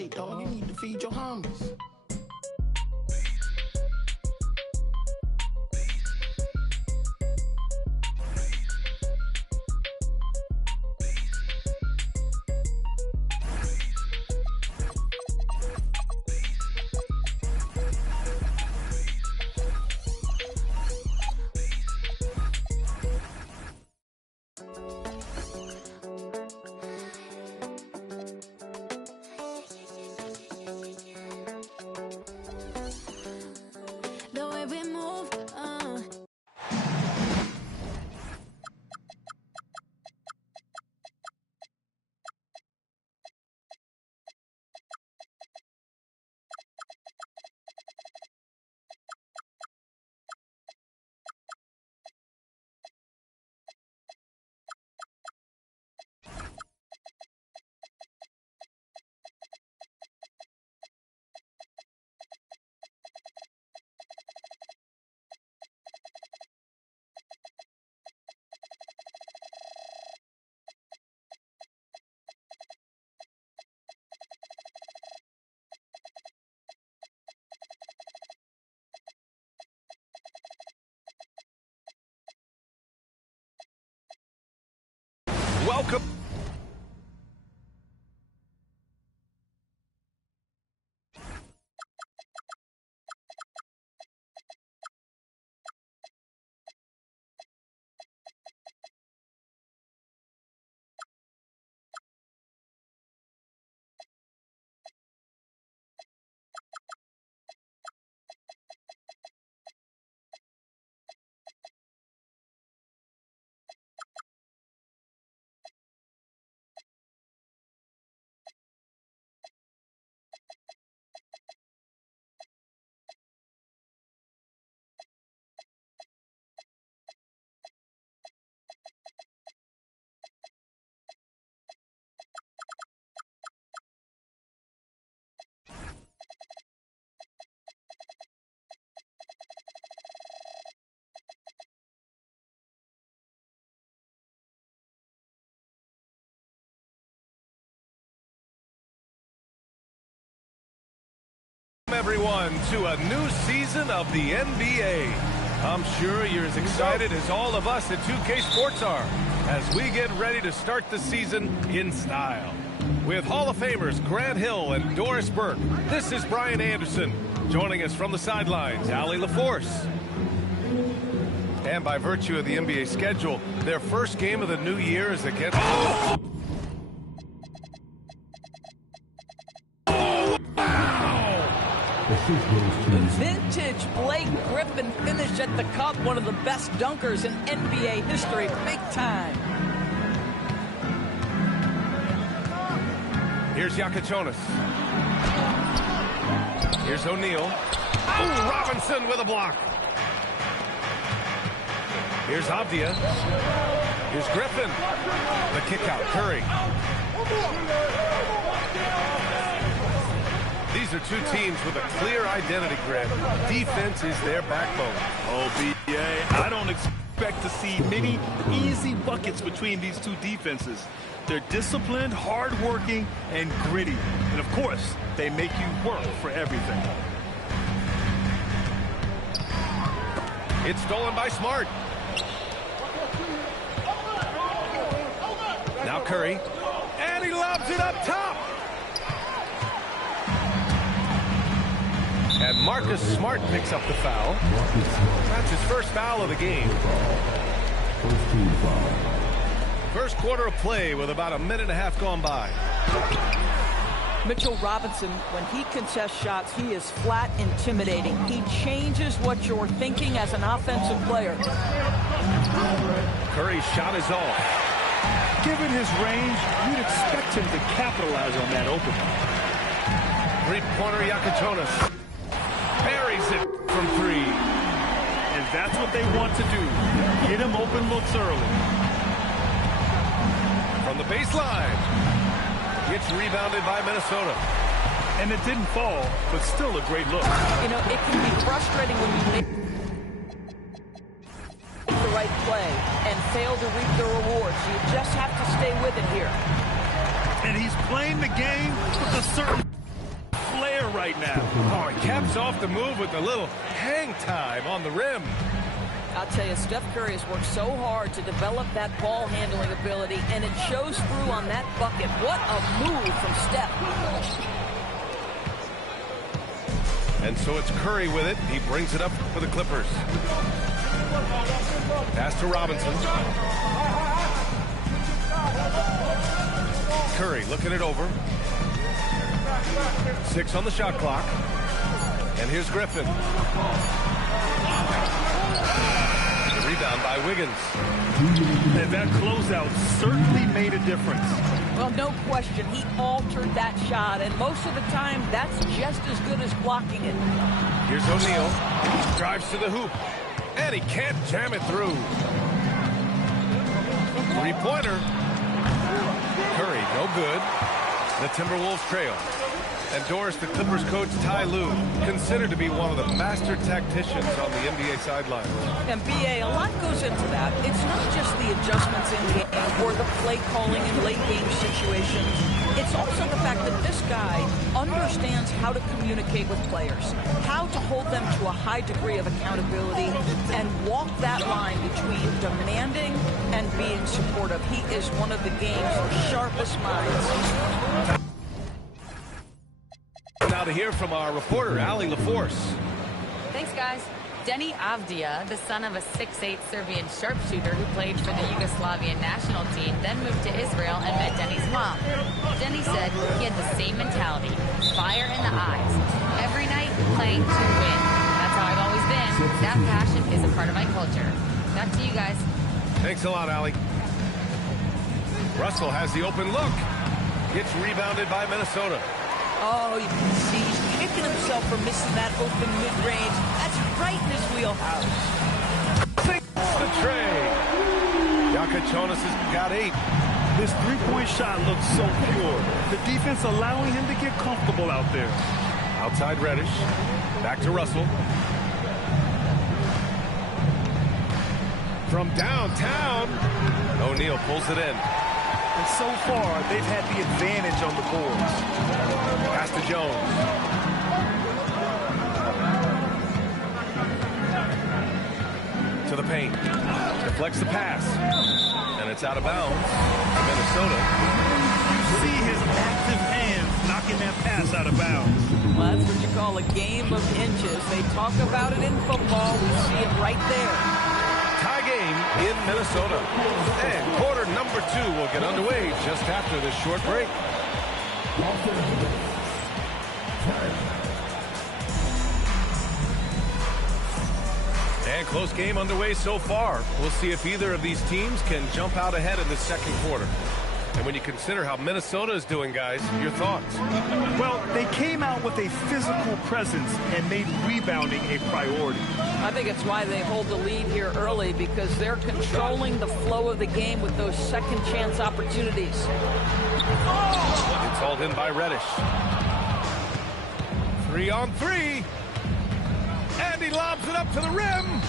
plate, dog. You need to feed your homies. Welcome. Everyone to a new season of the NBA. I'm sure you're as excited as all of us at 2K Sports are as we get ready to start the season in style. With Hall of Famers Grant Hill and Doris Burke, this is Brian Anderson. Joining us from the sidelines, Allie LaForce. And by virtue of the NBA schedule, their first game of the new year is against... Vintage Blake Griffin finished at the cup, one of the best dunkers in NBA history, big time. Here's Yakachonis. Here's O'Neal. Oh, Robinson with a block. Here's Avdia. Here's Griffin. The kick out, Curry. These are two teams with a clear identity, Grant. Defense is their backbone. Oh, B.A., I don't expect to see many easy buckets between these two defenses. They're disciplined, hard-working, and gritty. And, of course, they make you work for everything. It's stolen by Smart. Now Curry. And he lobs it up top. And Marcus Smart picks up the foul. That's his first foul of the game. First quarter of play with about a minute and a half gone by. Mitchell Robinson, when he contests shots, he is flat intimidating. He changes what you're thinking as an offensive player. Curry's shot is off. Given his range, you'd expect him to capitalize on that opening. Three-pointer Yakachonis. Buries it from three. And that's what they want to do. Get him open looks early. From the baseline. It's rebounded by Minnesota. And it didn't fall, but still a great look. You know, it can be frustrating when you make the right play and fail to reap the rewards. You just have to stay with it here. And he's playing the game with a certain... flair right now. Oh, he caps off the move with a little hang time on the rim. I'll tell you, Steph Curry has worked so hard to develop that ball handling ability, and it shows through on that bucket. What a move from Steph. And so it's Curry with it. He brings it up for the Clippers. Pass to Robinson. Curry looking it over. 6 on the shot clock. And here's Griffin. The rebound by Wiggins. And that closeout certainly made a difference. Well, no question. He altered that shot, and most of the time, that's just as good as blocking it. Here's O'Neal. Drives to the hoop. And he can't jam it through. Three-pointer. Curry, no good. The Timberwolves trail. And Doris, the Clippers coach Ty Lue, considered to be one of the master tacticians on the NBA sideline. And BA, a lot goes into that. It's not just the adjustments in game or the play calling in late game situations. It's also the fact that this guy understands how to communicate with players, how to hold them to a high degree of accountability, and walk that line between demanding and being supportive. He is one of the game's sharpest minds. Now to hear from our reporter, Allie LaForce. Thanks, guys. Denny Avdia, the son of a 6'8" Serbian sharpshooter who played for the Yugoslavian national team, then moved to Israel and met Denny's mom. Denny said he had the same mentality, fire in the eyes. Every night, playing to win. That's how I've always been. That passion is a part of my culture. Back to you guys. Thanks a lot, Allie. Russell has the open look. Gets rebounded by Minnesota. Oh, you can see he's kicking himself for missing that open mid-range. That's right in his wheelhouse. Sinks the tray. Yakachonis has got 8. This three-point shot looks so pure. The defense allowing him to get comfortable out there. Outside Reddish. Back to Russell. From downtown, O'Neal pulls it in. And so far, they've had the advantage on the boards. Pass to Jones. To the paint. Deflects the pass. And it's out of bounds to Minnesota. You see his active hands knocking that pass out of bounds. Well, that's what you call a game of inches. They talk about it in football. We see it right there. Tie game in Minnesota. And quarter number 2 will get underway just after this short break. And close game underway so far. We'll see if either of these teams can jump out ahead in the second quarter. And when you consider how Minnesota is doing, guys, your thoughts? Well, they came out with a physical presence and made rebounding a priority. I think it's why they hold the lead here early, because they're controlling the flow of the game with those second chance opportunities. It's hauled in by Reddish. 3-on-3. And he lobs it up to the rim.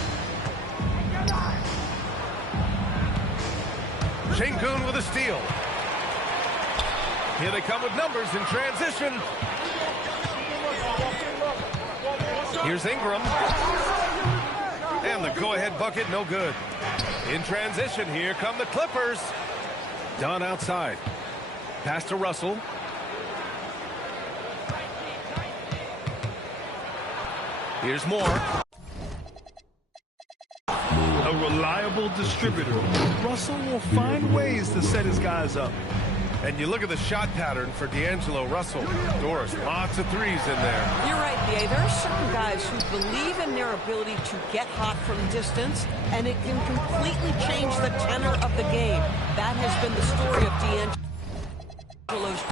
Şengün with a steal. Here they come with numbers in transition. Here's Ingram. And the go-ahead bucket, no good. In transition, here come the Clippers. Dunn outside. Pass to Russell. Here's Moore. A reliable distributor. Russell will find ways to set his guys up. And you look at the shot pattern for D'Angelo Russell. Doris, lots of threes in there. You're right, B.A. There are certain guys who believe in their ability to get hot from distance, and it can completely change the tenor of the game. That has been the story of D'Angelo's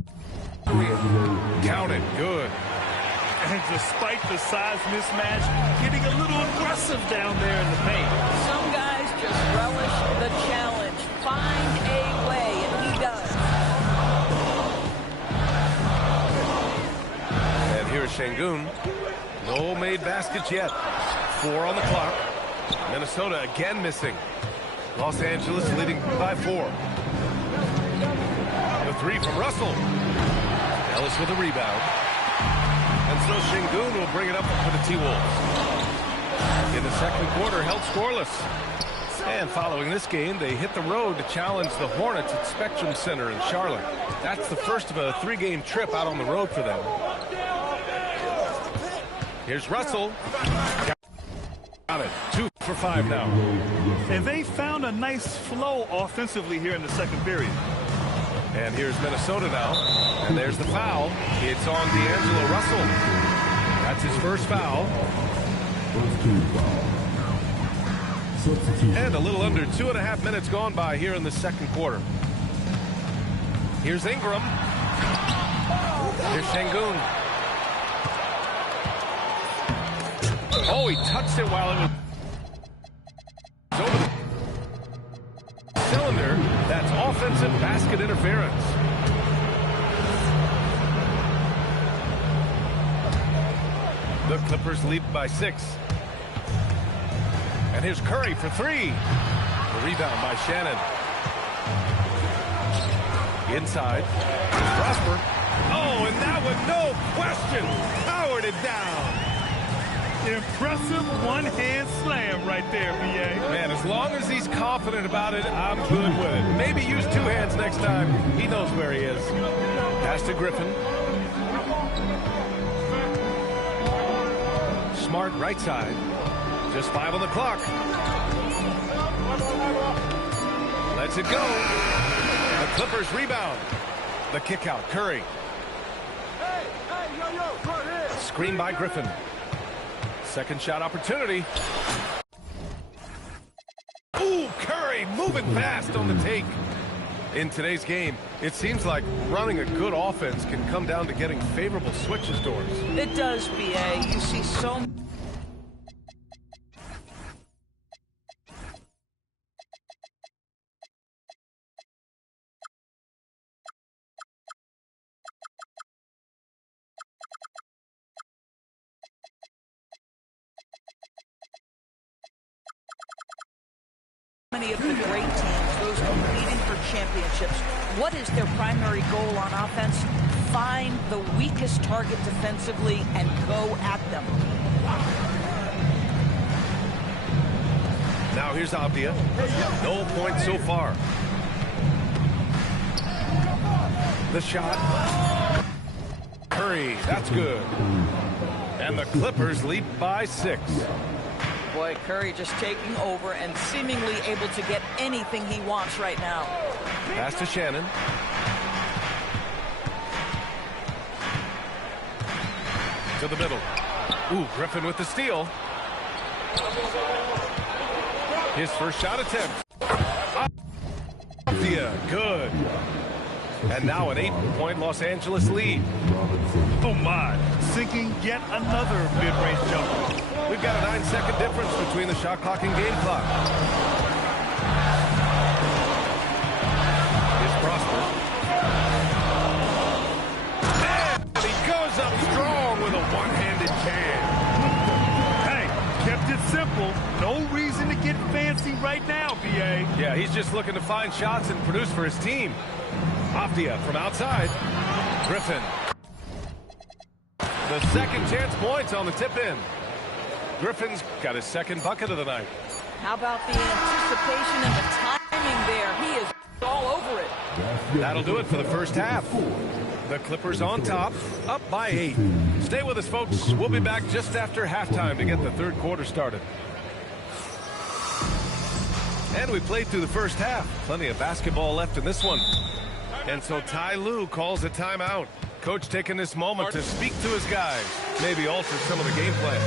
career. Count it. Good. And despite the size mismatch, getting a little aggressive down there in the paint. Some guys just relish the challenge. Find a way, and he does. And here's Şengün. No made baskets yet. 4 on the clock. Minnesota again missing. Los Angeles leading by 4. The 3 from Russell. Ellis with a rebound. And so Sengun will bring it up for the T-Wolves. In the second quarter, held scoreless. And following this game, they hit the road to challenge the Hornets at Spectrum Center in Charlotte. That's the first of a 3-game trip out on the road for them. Here's Russell. Got it. 2 for 5 now. And they found a nice flow offensively here in the second period. And here's Minnesota now. And there's the foul. It's on D'Angelo Russell. That's his first foul. And a little under 2.5 minutes gone by here in the second quarter. Here's Ingram. Here's Sengun. Oh, he touched it while it was over the cylinder. That's offensive basket interference. The Clippers lead by 6. And here's Curry for 3. The rebound by Shannon. Inside. Here's Prosper. Oh, and that one, no question, powered it down. Impressive one-hand slam right there, B.A. Man, as long as he's confident about it, I'm good with it. Maybe use 2 hands next time. He knows where he is. Pass to Griffin. Smart right side. Just 5 on the clock. Lets it go. The Clippers rebound. The kick out. Curry. Screen by Griffin. Second shot opportunity. Ooh, Curry moving fast on the take. In today's game, it seems like running a good offense can come down to getting favorable switches doors. It does, B.A. You see so many of the great teams, those competing for championships, what is their primary goal on offense? Find the weakest target defensively and go at them. Now here's Avdia. No points so far. The shot. Curry, that's good. And the Clippers lead by 6. Boy, Curry just taking over and seemingly able to get anything he wants right now. Pass to Shannon. To the middle. Ooh, Griffin with the steal. His first shot attempt. Yeah, good. And now an 8-point Los Angeles lead. Oh my, sinking yet another mid-range jumper. We've got a 9-second difference between the shot clock and game clock. Here's Prosper. And he goes up strong with a one-handed jam. Hey, kept it simple. No reason to get fancy right now, B.A. Yeah, he's just looking to find shots and produce for his team. Avdia from outside. Griffin. The second chance points on the tip-in. Griffin's got his second bucket of the night. How about the anticipation and the timing there? He is all over it. That'll do it for the first half. The Clippers on top, up by 8. Stay with us, folks. We'll be back just after halftime to get the third quarter started. And we played through the first half. Plenty of basketball left in this one. And so Ty Lue calls a timeout. Coach taking this moment to speak to his guys. Maybe alter some of the game plan.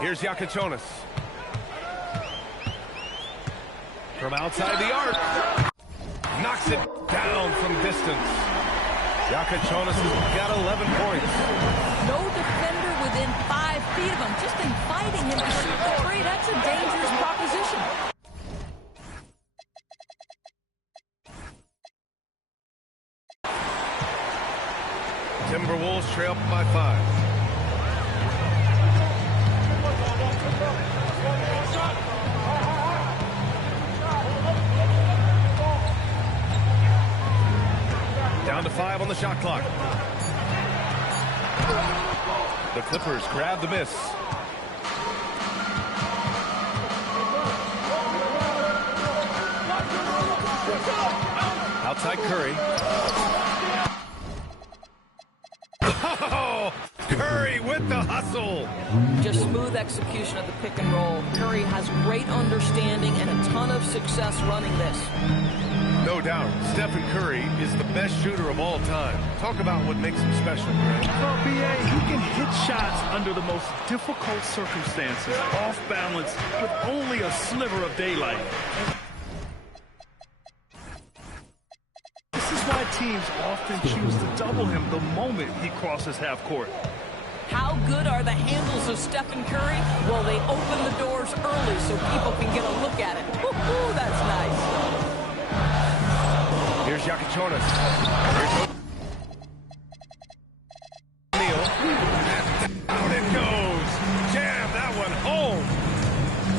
Here's Jakučionis. From outside the arc. Knocks it down from distance. Jakučionis has got 11 points. No defender within 5 feet of him. Just inviting him to shoot the three. That's a dangerous proposition. Timberwolves trail by 5. Down to 5 on the shot clock. The Clippers grab the miss. Outside Curry. Oh, Curry with the hustle. Just smooth execution of the pick and roll. Curry has great understanding and a ton of success running this. No doubt, Stephen Curry is the best shooter of all time. Talk about what makes him special, Greg. Well, B.A., he can hit shots under the most difficult circumstances, off balance, with only a sliver of daylight. This is why teams often choose to double him the moment he crosses half court. How good are the handles of Stephen Curry? Well, they open the doors early so people can get a look at it. Woo-hoo, that's nice. Here's Jakic. Here's Neal. Down it goes. Jam that one home.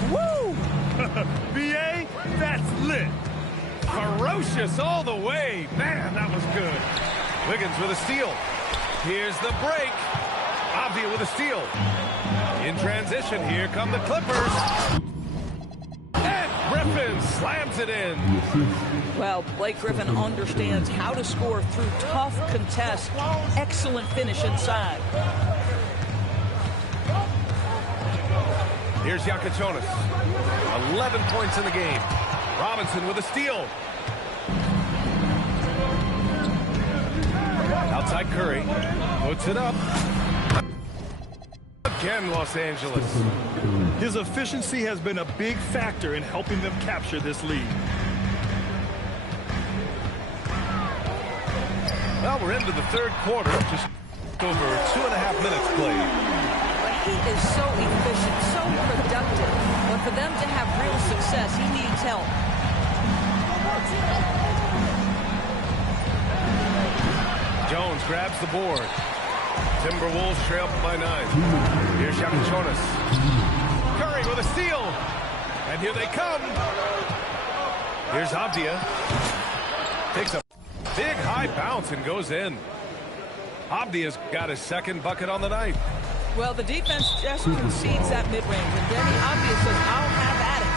Woo! B.A., that's lit. Ferocious all the way. Man, that was good. Wiggins with a steal. Here's the break. Avdia with a steal. In transition, here come the Clippers. And Griffin slams it in. Well, Blake Griffin understands how to score through tough contests. Excellent finish inside. Here's Jakic. 11 points in the game. Robinson with a steal. Outside Curry. Puts it up. Again, Los Angeles. His efficiency has been a big factor in helping them capture this lead. Well, we're into the third quarter. Just over 2.5 minutes played. But he is so efficient, so productive. But for them to have real success, he needs help. Jones grabs the board. Timberwolves trail by 9. Here's Jakic. Curry with a steal. And here they come. Here's Avdia. Takes a big high bounce and goes in. Avdia's got his second bucket on the night. Well, the defense just concedes that mid-range. And Denny Avdia says, I'll have at it.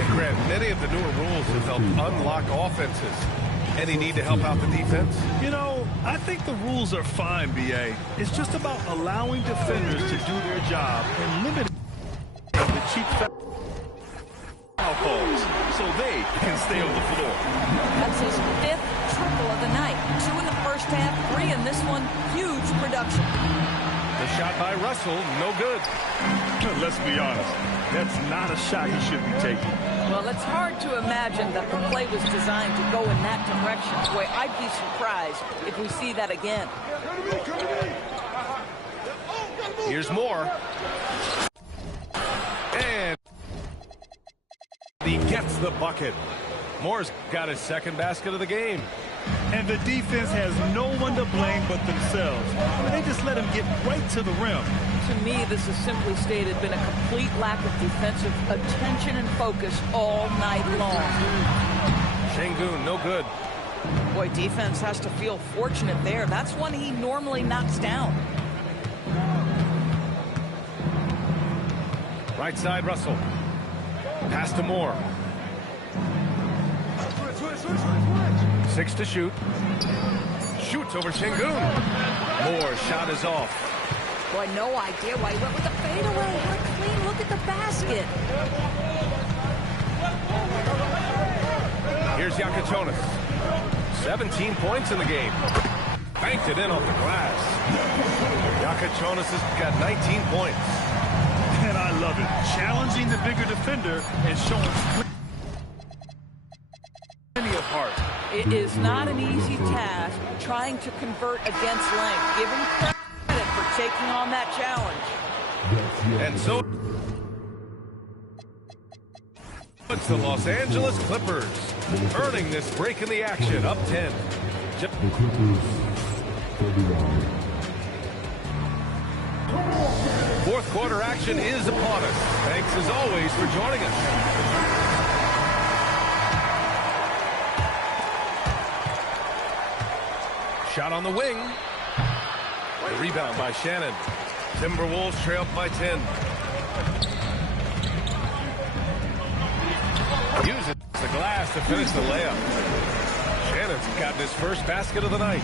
And Grant, many of the newer rules have helped unlock offenses. Any need to help out the defense? You know, I think the rules are fine, B.A. It's just about allowing defenders to do their job and limiting the cheap foul calls so they can stay on the floor. That's his 5th triple of the night. 2 in the first half, 3 in this one. Huge production. The shot by Russell, no good. Let's be honest, that's not a shot he should be taking. Well, it's hard to imagine that the play was designed to go in that direction. Boy, I'd be surprised if we see that again. Here's Moore. And he gets the bucket. Moore's got his second basket of the game. And the defense has no one to blame but themselves. They just let him get right to the rim. To me, this has simply stated been a complete lack of defensive attention and focus all night long. Şengün, no good. Boy, defense has to feel fortunate there. That's one he normally knocks down. Right side, Russell. Pass to Moore. 6 to shoot. Shoots over Şengün. Moore's shot is off. Boy, no idea why he went with the fadeaway. What a clean look at the basket. Here's Jakic. 17 points in the game. Banked it in off the glass. Jakic has got 19 points. And I love it. Challenging the bigger defender and showing plenty of heart. It is not an easy task trying to convert against length. Give him credit for taking on that challenge. And so it's the Los Angeles Clippers earning this break in the action, up 10. The Clippers, 31. Fourth quarter action is upon us. Thanks as always for joining us. Shot on the wing. The rebound by Shannon. Timberwolves trail by 10. Uses the glass to finish the layup. Shannon's gotten his first basket of the night.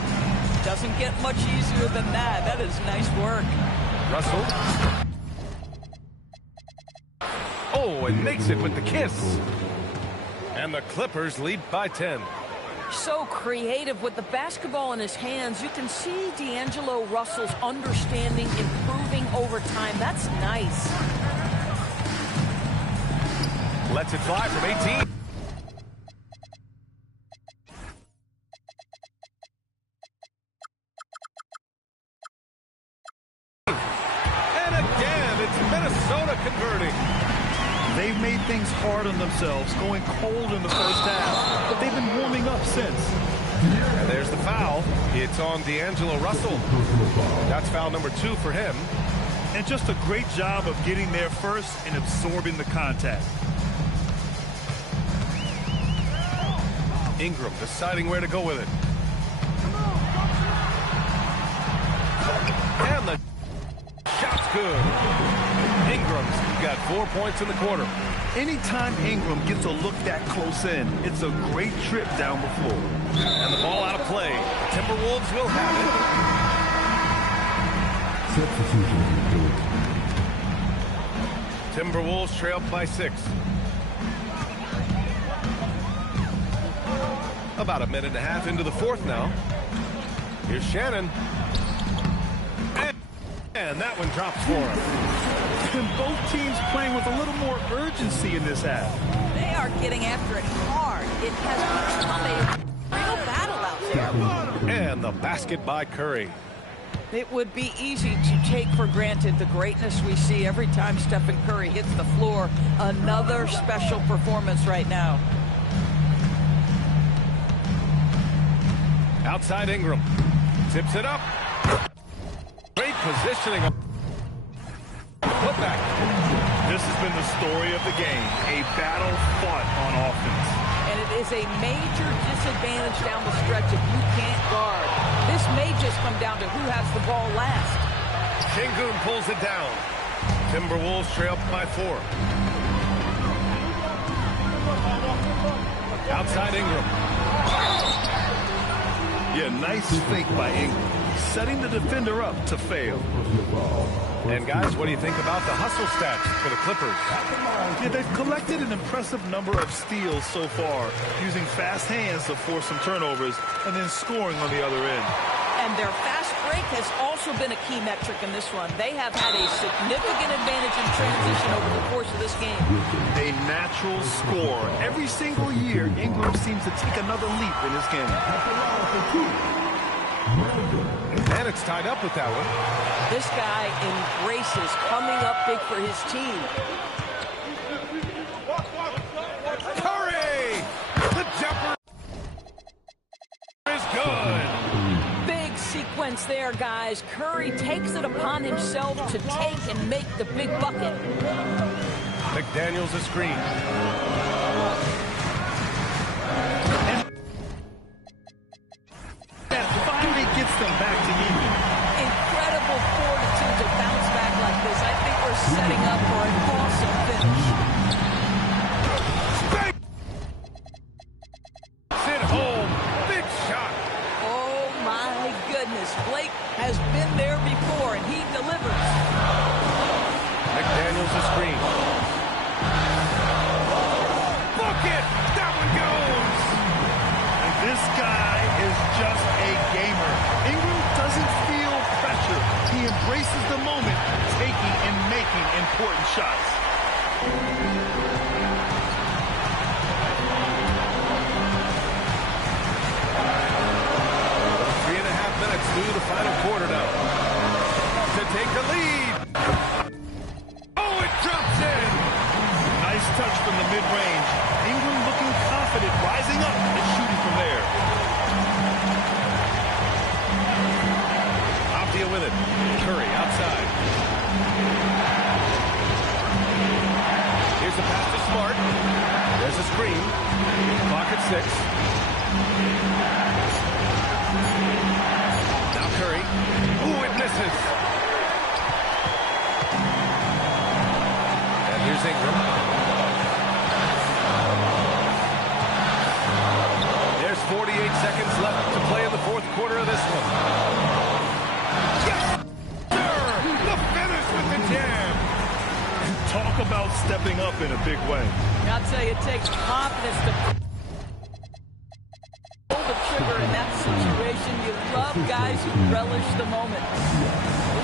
Doesn't get much easier than that. That is nice work. Russell. Oh, and makes it with the kiss. And the Clippers lead by 10. So creative with the basketball in his hands. You can see D'Angelo Russell's understanding improving over time. That's nice. Lets it fly from 18. And again, it's Minnesota converting. They've made things hard on themselves, going cold in the first half, but they've been warming up since. And there's the foul. It's on D'Angelo Russell. That's foul number 2 for him. And just a great job of getting there first and absorbing the contact. Ingram deciding where to go with it. And the shot's good. Ingram's got 4 points in the quarter. Anytime Ingram gets a look that close in, it's a great trip down the floor. And the ball out of play. Timberwolves will have it. Substitution. Timberwolves trail by 6. About a minute and a half into the fourth now. Here's Shannon. And that one drops for him. And both teams playing with a little more urgency in this half. They are getting after it hard. It has become a real battle out there. And the basket by Curry. It would be easy to take for granted the greatness we see every time Stephen Curry hits the floor. Another special performance right now. Outside Ingram. Tips it up. Great positioning. Putback. This has been the story of the game. A battle fought on offense. And it is a major disadvantage down the stretch if you can't guard. This may just come down to who has the ball last. Sengun pulls it down. Timberwolves trail by 4. Outside Ingram. Yeah, nice fake by Ingram. Setting the defender up to fail. And guys, what do you think about the hustle stats for the Clippers? Yeah, they've collected an impressive number of steals so far, using fast hands to force some turnovers and then scoring on the other end. And their fast break has also been a key metric in this one. They have had a significant advantage in transition over the course of this game. A natural scorer. Every single year, Ingram seems to take another leap in his game. And it's tied up with that one. This guy embraces coming up big for his team. Curry! The jumper is good. Big sequence there, guys. Curry takes it upon himself to take and make the big bucket. McDaniels a screen. That finally gets them back to even. Incredible fortitude to bounce back like this. I think we're setting up for an awesome finish. Sit home. Big shot. Oh, my goodness. Blake has been there before, and he delivers. McDaniels a screen. Bucket! That one goes! And this guy is just a gamer. Ingram doesn't feel pressure. He embraces the moment, taking and making important shots. 3.5 minutes through the final quarter now. To take the lead. Oh, it drops in. Nice touch from the mid-range. Ingram looking confident, rising up and shooting from there. Avdia with it. Curry outside. Here's the pass to Smart. There's a screen. Clock at 6. misses. And here's Ingram. There's 48 seconds left to play in the fourth quarter of this one. Yes, sir! The finish with the jam. Talk about stepping up in a big way. I'll tell you, it takes confidence to pull the trigger in that situation. You love guys who relish the moment.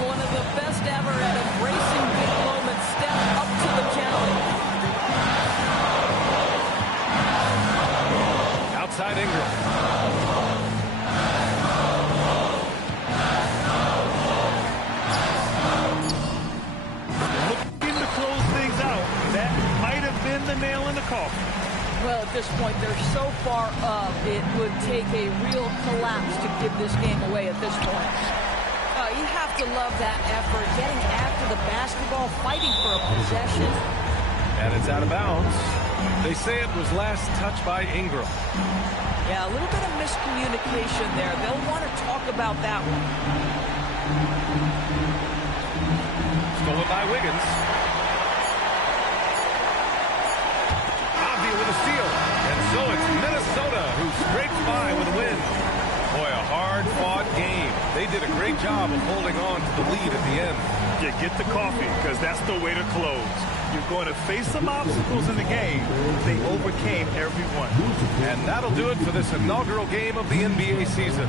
One of the best ever at embracing big moments. Step up to the challenge. Outside Ingram. Looking to close things out. That might have been the nail in the coffin. Well, at this point, they're so far up, it would take a real collapse to give this game away at this point. You have to love that effort, getting after the basketball, fighting for a possession. And it's out of bounds. They say it was last touched by Ingram. Yeah, a little bit of miscommunication there. They'll want to talk about that one. Stolen by Wiggins. Avdia with a steal. And so it's Minnesota who scrapes by with a win. Boy, a hard-fought game. They did a great job of holding on to the lead at the end. Yeah, get the coffee, because that's the way to close. You're going to face some obstacles in the game. They overcame every one. And that'll do it for this inaugural game of the NBA season.